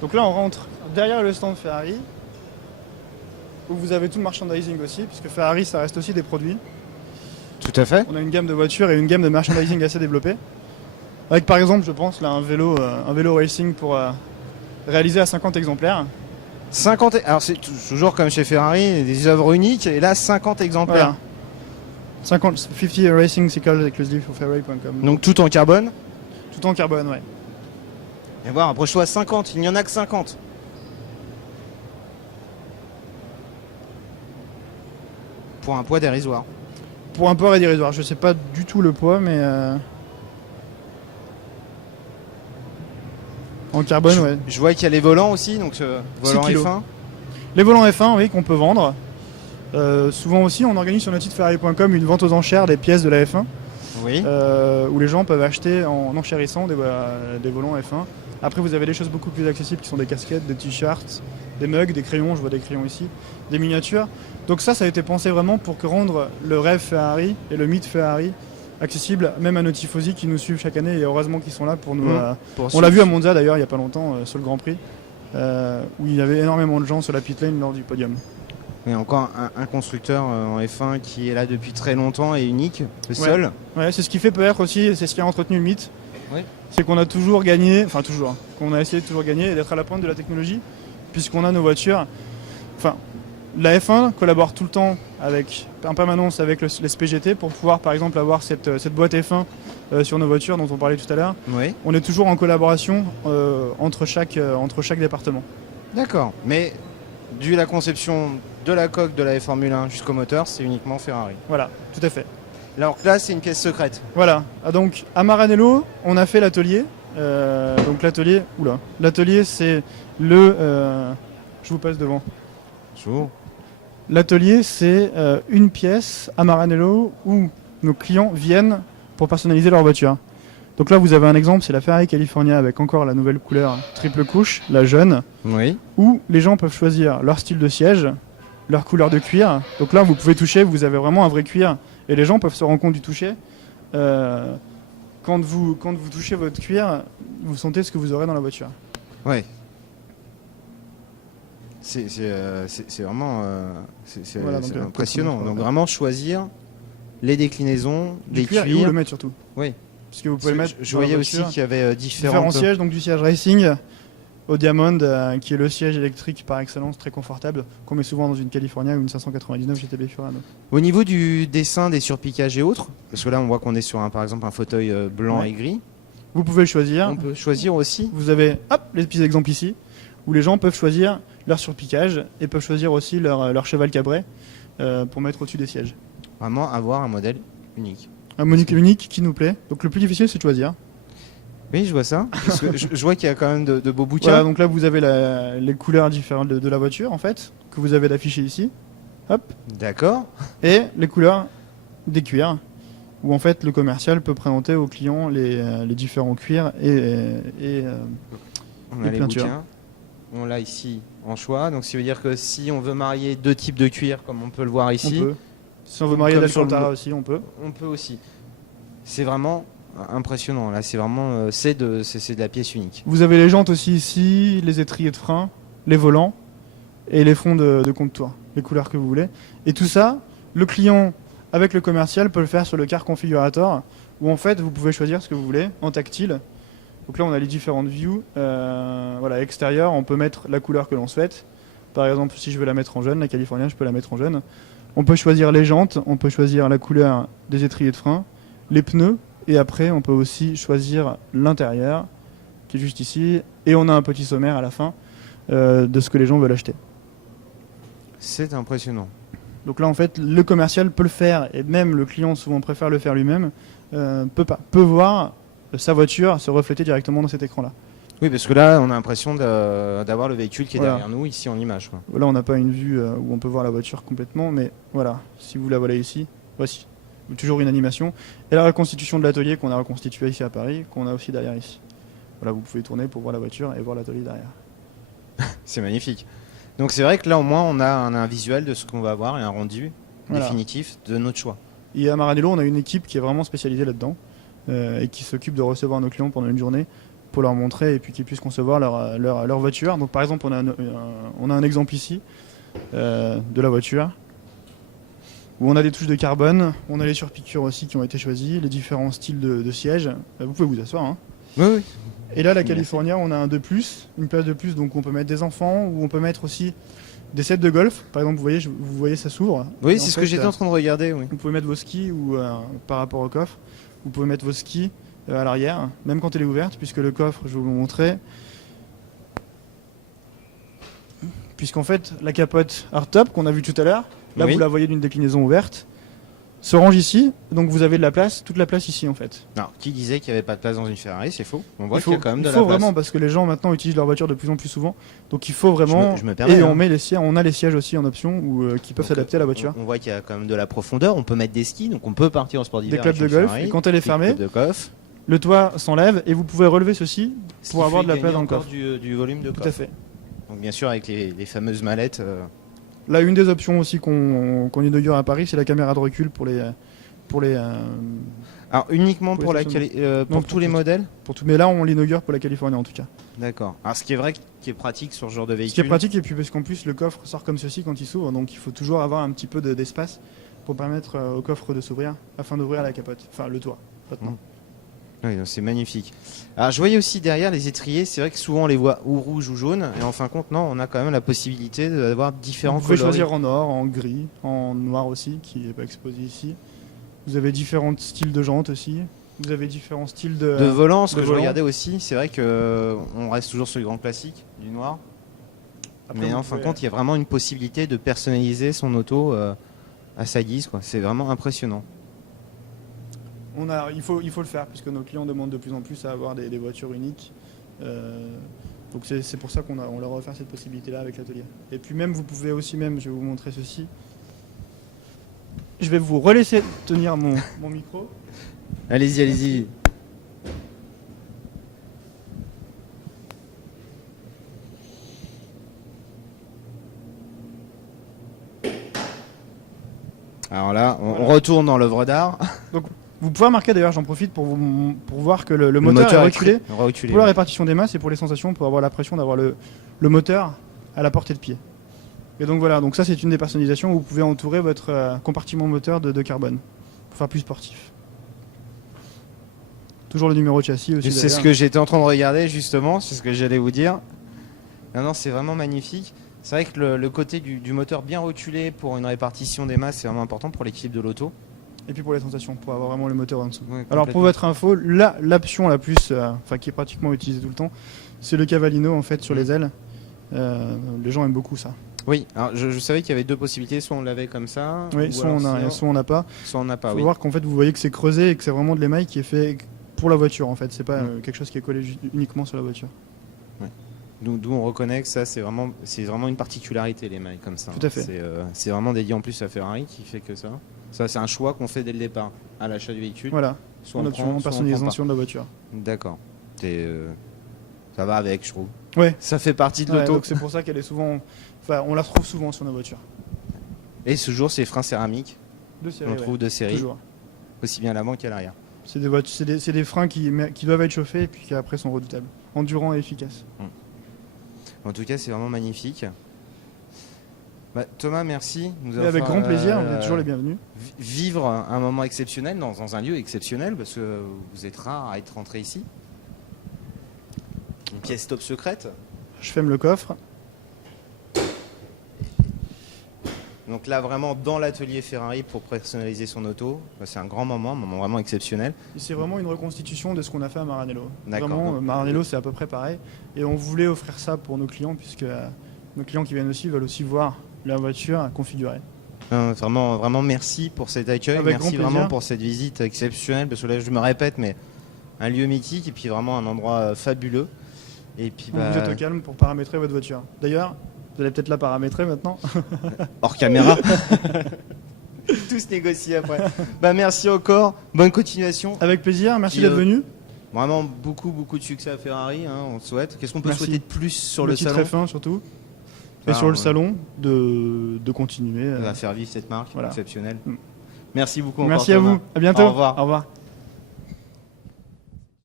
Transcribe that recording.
Donc là, on rentre derrière le stand Ferrari, où vous avez tout le merchandising aussi, puisque Ferrari, ça reste aussi des produits. Tout à fait. On a une gamme de voitures et une gamme de merchandising assez développée. Avec par exemple, je pense, là, un vélo racing pour réaliser à 50 exemplaires. 50. Alors c'est toujours comme chez Ferrari, des œuvres uniques, et là 50 exemplaires. Voilà. 50 Racing Cycles exclusive sur Ferrari.com. Donc tout en carbone. Tout en carbone, ouais. Et voir, approche-toi 50, il n'y en a que 50. Pour un poids dérisoire. Pour un poids dérisoire, je sais pas du tout le poids, mais en carbone, ouais. Je vois qu'il y a les volants aussi, donc volant 6 kilos. F1. Les volants F1, oui, qu'on peut vendre. Souvent aussi, on organise sur notre site Ferrari.com une vente aux enchères des pièces de la F1, Oui. où les gens peuvent acheter en enchérissant des volants F1. Après, vous avez des choses beaucoup plus accessibles qui sont des casquettes, des t-shirts, des mugs, des crayons, je vois des crayons ici, des miniatures. Donc ça a été pensé vraiment pour rendre le rêve Ferrari et le mythe Ferrari accessible même à nos tifosi qui nous suivent chaque année, et heureusement qu'ils sont là pour nous. On l'a vu à Monza d'ailleurs il n'y a pas longtemps sur le Grand Prix, où il y avait énormément de gens sur la pit lane lors du podium. Et encore un constructeur en F1 qui est là depuis très longtemps et unique, le seul. Ouais, c'est ce qui fait peut-être aussi, c'est ce qui a entretenu le mythe. Oui. C'est qu'on a toujours gagné, enfin toujours, qu'on a essayé de toujours gagner et d'être à la pointe de la technologie, puisqu'on a nos voitures. Enfin, la F1 collabore tout le temps en permanence avec l'SPGT pour pouvoir par exemple avoir cette boîte F1 sur nos voitures dont on parlait tout à l'heure. Oui. On est toujours en collaboration entre chaque département. D'accord. Mais dû à la conception de la coque de la Formule 1 jusqu'au moteur, c'est uniquement Ferrari. Voilà, tout à fait. Alors que là, c'est une pièce secrète. Voilà. Ah, donc à Maranello, on a fait l'atelier. Donc l'atelier, c'est je vous passe devant. Bonjour. L'atelier, c'est une pièce à Maranello où nos clients viennent pour personnaliser leur voiture. Donc là, vous avez un exemple, c'est la Ferrari California avec encore la nouvelle couleur triple couche, la jaune, Oui. où les gens peuvent choisir leur style de siège, leur couleur de cuir. Donc là, vous pouvez toucher, vous avez vraiment un vrai cuir, et les gens peuvent se rendre compte du toucher. Quand vous touchez votre cuir, vous sentez ce que vous aurez dans la voiture. Ouais. C'est vraiment Voilà, c'est donc, impressionnant. Donc vraiment choisir les déclinaisons, Du les cuir, cuirs. et où le mettre surtout. Oui. Parce que vous pouvez le mettre. Je dans la voyais aussi voiture. qu'il y avait Différents sièges, donc du siège racing au Diamond, qui est le siège électrique par excellence, très confortable, qu'on met souvent dans une California ou une 599 GTB Furano. Au niveau du dessin, des surpiquages et autres, parce que là on voit qu'on est sur par exemple un fauteuil blanc Ouais. et gris, Vous pouvez le choisir. on peut choisir aussi. Vous avez les petits exemples ici, où les gens peuvent choisir leur surpiquage et peuvent choisir aussi leur cheval cabré pour mettre au-dessus des sièges. Vraiment avoir un modèle unique. Un monique unique qui nous plaît. Donc le plus difficile, c'est de choisir. Oui, je vois ça. Parce que je vois qu'il y a quand même de beaux bouquins. Voilà, donc là vous avez les couleurs différentes de la voiture en fait, que vous avez d'afficher ici. Hop. D'accord. Et les couleurs des cuirs, où en fait le commercial peut présenter aux clients les différents cuirs et On les a les peintures. bouquins. On l'a ici en choix. Donc ça veut dire que si on veut marier deux types de cuir, comme on peut le voir ici, on peut. Si on veut marier Comme sur le d'Alcantara blo- aussi, on peut. on peut aussi. C'est vraiment impressionnant. Là, c'est vraiment c'est de la pièce unique. Vous avez les jantes aussi ici, les étriers de frein, les volants et les fonds de contour, les couleurs que vous voulez. Et tout ça, le client avec le commercial peut le faire sur le car configurator, où en fait vous pouvez choisir ce que vous voulez en tactile. Donc là on a les différentes views. Voilà, extérieur, on peut mettre la couleur que l'on souhaite. Par exemple, si je veux la mettre en jaune, la California, je peux la mettre en jaune. On peut choisir les jantes, on peut choisir la couleur des étriers de frein, les pneus, et après on peut aussi choisir l'intérieur, qui est juste ici, et on a un petit sommaire à la fin de ce que les gens veulent acheter. C'est impressionnant. Donc là en fait le commercial peut le faire, et même le client souvent préfère le faire lui-même, peut voir sa voiture se refléter directement dans cet écran-là. Oui, parce que là, on a l'impression d'avoir le véhicule qui est Voilà. derrière nous, ici en image, quoi. Là on n'a pas une vue où on peut voir la voiture complètement, mais voilà, si vous la voyez ici, voici. Toujours une animation. Et la reconstitution de l'atelier qu'on a reconstitué ici à Paris, qu'on a aussi derrière ici. Voilà, vous pouvez tourner pour voir la voiture et voir l'atelier derrière. C'est magnifique. Donc c'est vrai que là, au moins, on a un visuel de ce qu'on va avoir et un rendu Voilà. définitif de notre choix. Et à Maranello, on a une équipe qui est vraiment spécialisée là-dedans et qui s'occupe de recevoir nos clients pendant une journée pour leur montrer et puis qu'ils puissent concevoir leur voiture. Donc par exemple, on a un exemple ici de la voiture où on a des touches de carbone, on a les surpiqûres aussi qui ont été choisies, les différents styles de sièges. Vous pouvez vous asseoir. Hein. Oui, oui. Et là, la California, on a un de plus, une place de plus, donc on peut mettre des enfants ou on peut mettre aussi des sets de golf. Par exemple, vous voyez ça s'ouvre. Oui, c'est ce que j'étais en train de regarder. Oui. Vous pouvez mettre vos skis ou par rapport au coffre, vous pouvez mettre vos skis à l'arrière, même quand elle est ouverte, puisque le coffre, je vais vous le montrer. Puisqu'en fait, la capote hardtop qu'on a vue tout à l'heure, là Oui. vous la voyez d'une déclinaison ouverte, se range ici, donc vous avez de la place, toute la place ici en fait. Alors, qui disait qu'il n'y avait pas de place dans une Ferrari? C'est faux. On voit Il qu'il y a quand même de il la faut place. vraiment, parce que les gens maintenant utilisent leur voiture de plus en plus souvent, donc il faut vraiment. Je me permets, et hein. on met les sièges, on a les sièges aussi en option qui peuvent Donc, s'adapter à la voiture. On voit qu'il y a quand même de la profondeur. On peut mettre des skis, donc on peut partir en sport d'hiver. Des clubs avec de une golf, Ferrari, et quand elle est des fermée, clubs de golf. le toit s'enlève et vous pouvez relever ceci Ce pour qui avoir fait de la gagner place dans le encore coffre. du volume de Tout coffre. à fait. Donc bien sûr avec les fameuses mallettes. Là, une des options aussi qu'on inaugure à Paris, c'est la caméra de recul pour les Alors uniquement Pour les pour stationnements. Non, tous pour les tous. modèles. pour tout. Mais là, on l'inaugure pour la Californie en tout cas. D'accord. Alors ce qui est vrai, qui est pratique sur ce genre de véhicule. Ce qui est pratique, et puis parce qu'en plus le coffre sort comme ceci quand il s'ouvre, donc il faut toujours avoir un petit peu d'espace pour permettre au coffre de s'ouvrir afin d'ouvrir la capote, enfin le toit. Maintenant. Oui, donc c'est magnifique. Alors je voyais aussi derrière les étriers, c'est vrai que souvent on les voit ou rouges ou jaunes, et en fin de compte non, on a quand même la possibilité d'avoir différents Vous pouvez coloris. choisir en or, en gris, en noir aussi, qui n'est pas exposé ici. Vous avez différents styles de jantes aussi. Vous avez différents styles De volant, ce de que je volant. regardais aussi, c'est vrai que on reste toujours sur le grand classique du noir. Après, Mais vous en fin de pouvez- compte, il y a vraiment une possibilité de personnaliser son auto à sa guise, quoi. C'est vraiment impressionnant. il faut le faire, puisque nos clients demandent de plus en plus à avoir des voitures uniques. Donc c'est pour ça qu'on leur a offert cette possibilité-là avec l'atelier. Et puis même, vous pouvez aussi même, je vais vous montrer ceci. Je vais vous relaisser tenir mon micro. Allez-y, allez-y. Alors là, on retourne dans l'œuvre d'art. Vous pouvez remarquer d'ailleurs, j'en profite pour voir que le moteur est reculé. reculé. Pour la répartition des masses et pour les sensations, pour avoir l'impression d'avoir le moteur à la portée de pied. Et donc voilà, donc ça c'est une des personnalisations où vous pouvez entourer votre compartiment moteur de carbone pour faire plus sportif. Toujours le numéro de châssis aussi. C'est ce que j'étais en train de regarder justement, c'est ce que j'allais vous dire. Non, c'est vraiment magnifique. C'est vrai que le côté du moteur bien reculé pour une répartition des masses, c'est vraiment important pour l'équilibre de l'auto. Et puis pour les sensations, pour avoir vraiment le moteur en dessous. Ouais, Alors pour complètement. votre info, l'option la plus, qui est pratiquement utilisée tout le temps, c'est le Cavallino en fait sur les ailes. Les gens aiment beaucoup ça. Oui, alors je savais qu'il y avait deux possibilités, soit on l'avait comme ça, Oui, ou soit alors on a, sinon- soit on n'a pas. soit on n'a pas. Il faut Oui. voir qu'en fait vous voyez que c'est creusé et que c'est vraiment de l'émail qui est fait pour la voiture en fait. C'est pas quelque chose qui est collé uniquement sur la voiture. D'où on reconnaît que ça c'est vraiment une particularité les mailles comme ça. Tout à fait. C'est vraiment dédié en plus à Ferrari qui fait que ça. Ça c'est un choix qu'on fait dès le départ à l'achat du véhicule. Voilà, Soit en on option, prend, en soit on prend personnalisation de la voiture. pas. D'accord. Ça va avec, je trouve. Ouais. Ça fait partie de Ouais, l'auto. donc c'est pour ça qu'elle est souvent, enfin on la trouve souvent sur nos voitures. Et toujours ces freins céramiques, De série, on ouais, trouve de série, toujours. aussi bien à l'avant qu'à l'arrière. C'est des voitures, c'est des freins qui doivent être chauffés et puis qui après sont redoutables, endurants et efficaces. En tout cas, c'est vraiment magnifique. Bah, Thomas, merci. Nous Et avec avons, grand plaisir, vous êtes toujours les bienvenus. Vivre un moment exceptionnel dans un lieu exceptionnel parce que vous êtes rare à être rentré ici. Une pièce top secrète. Je ferme le coffre. Donc là, vraiment dans l'atelier Ferrari pour personnaliser son auto, bah, c'est un moment vraiment exceptionnel. Et c'est vraiment une reconstitution de ce qu'on a fait à Maranello. D'accord, Vraiment, donc- Maranello, c'est à peu près pareil. Et on voulait offrir ça pour nos clients, puisque nos clients qui viennent aussi veulent aussi voir leur voiture configurée. Vraiment merci pour cet accueil, Avec merci grand plaisir. vraiment pour cette visite exceptionnelle, parce que là je me répète, mais un lieu mythique et puis vraiment un endroit fabuleux. Et puis Donc bah, vous êtes au calme pour paramétrer votre voiture. D'ailleurs, vous allez peut-être la paramétrer maintenant. hors caméra. Tout se négocie après. Bah merci encore, bonne continuation. Avec plaisir, merci Puis, d'être venu. Vraiment beaucoup de succès à Ferrari, hein, on le souhaite. Qu'est-ce qu'on peut Merci. souhaiter de plus sur le Petit salon très fin surtout. Et Enfin, sur le ouais. salon, de continuer. On va faire vivre cette marque Voilà. exceptionnelle. Mm. Merci beaucoup encore, Merci à Thomas. vous. À bientôt. Au revoir. Au revoir.